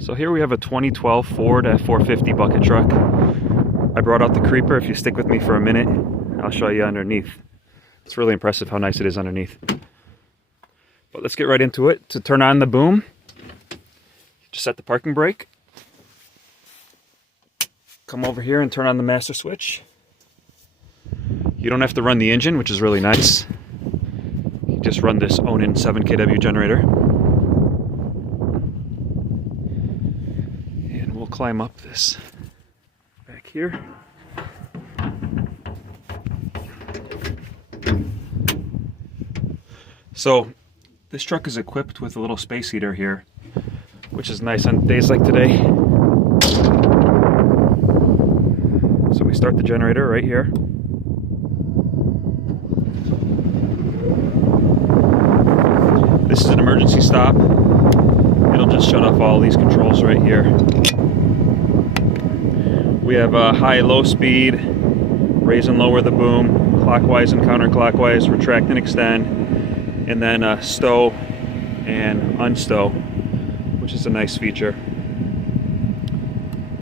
So here we have a 2012 Ford F-450 bucket truck. I brought out the creeper. If you stick with me for a minute, I'll show you underneath. It's really impressive how nice it is underneath. But let's get right into it. To turn on the boom, just set the parking brake. Come over here and turn on the master switch. You don't have to run the engine, which is really nice. You just run this Onan 7 kW generator. And we'll climb up this back here. So this truck is equipped with a little space heater here, which is nice on days like today. So we start the generator right here. This is an emergency stop. It'll just shut off all these controls right here. We have a high, low speed, raise and lower the boom, clockwise and counterclockwise, retract and extend, and then stow and unstow, which is a nice feature.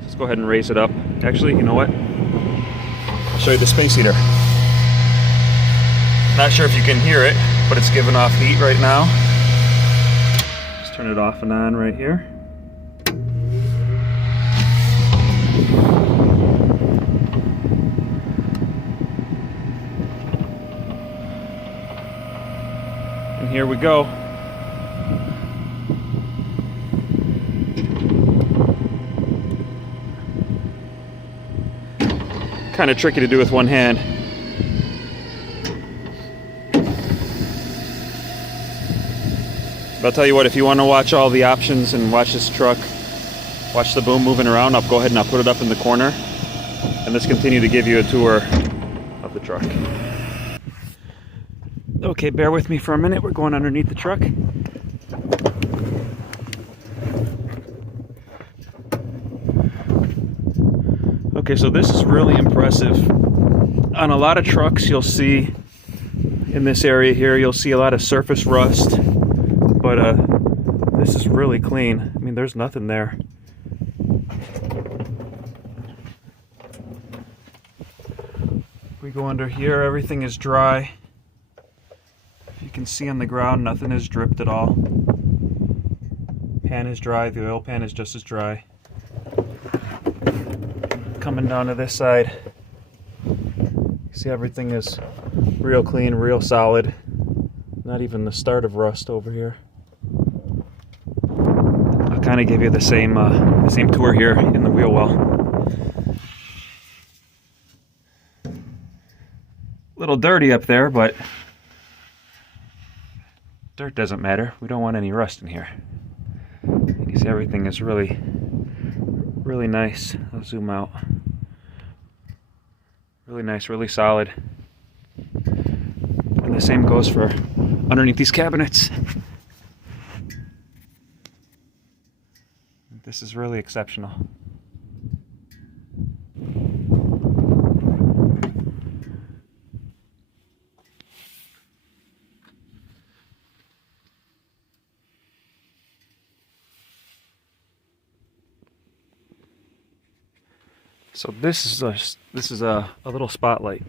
Let's go ahead and raise it up. Actually, you know what? I'll show you the space heater. Not sure if you can hear it, but it's giving off heat right now. Just turn it off and on right here. And here we go. Kind of tricky to do with one hand. But I'll tell you what, if you want to watch all the options and watch this truck, watch the boom moving around, I'll go ahead and I'll put it up in the corner and let's continue to give you a tour of the truck. Okay, bear with me for a minute. We're going underneath the truck. Okay, so this is really impressive. On a lot of trucks you'll see in this area here, you'll see a lot of surface rust, but this is really clean. I mean, there's nothing there. We go under here, everything is dry. You can see on the ground, nothing is dripped at all. Pan is dry, the oil pan is just as dry. Coming down to this side, you see everything is real clean, real solid. Not even the start of rust over here. I'll kind of give you the same tour here in the wheel well. A little dirty up there, but dirt doesn't matter. We don't want any rust in here. You can see everything is really nice. I'll zoom out. Really nice, really solid. And the same goes for underneath these cabinets. This is really exceptional. So this is a little spotlight.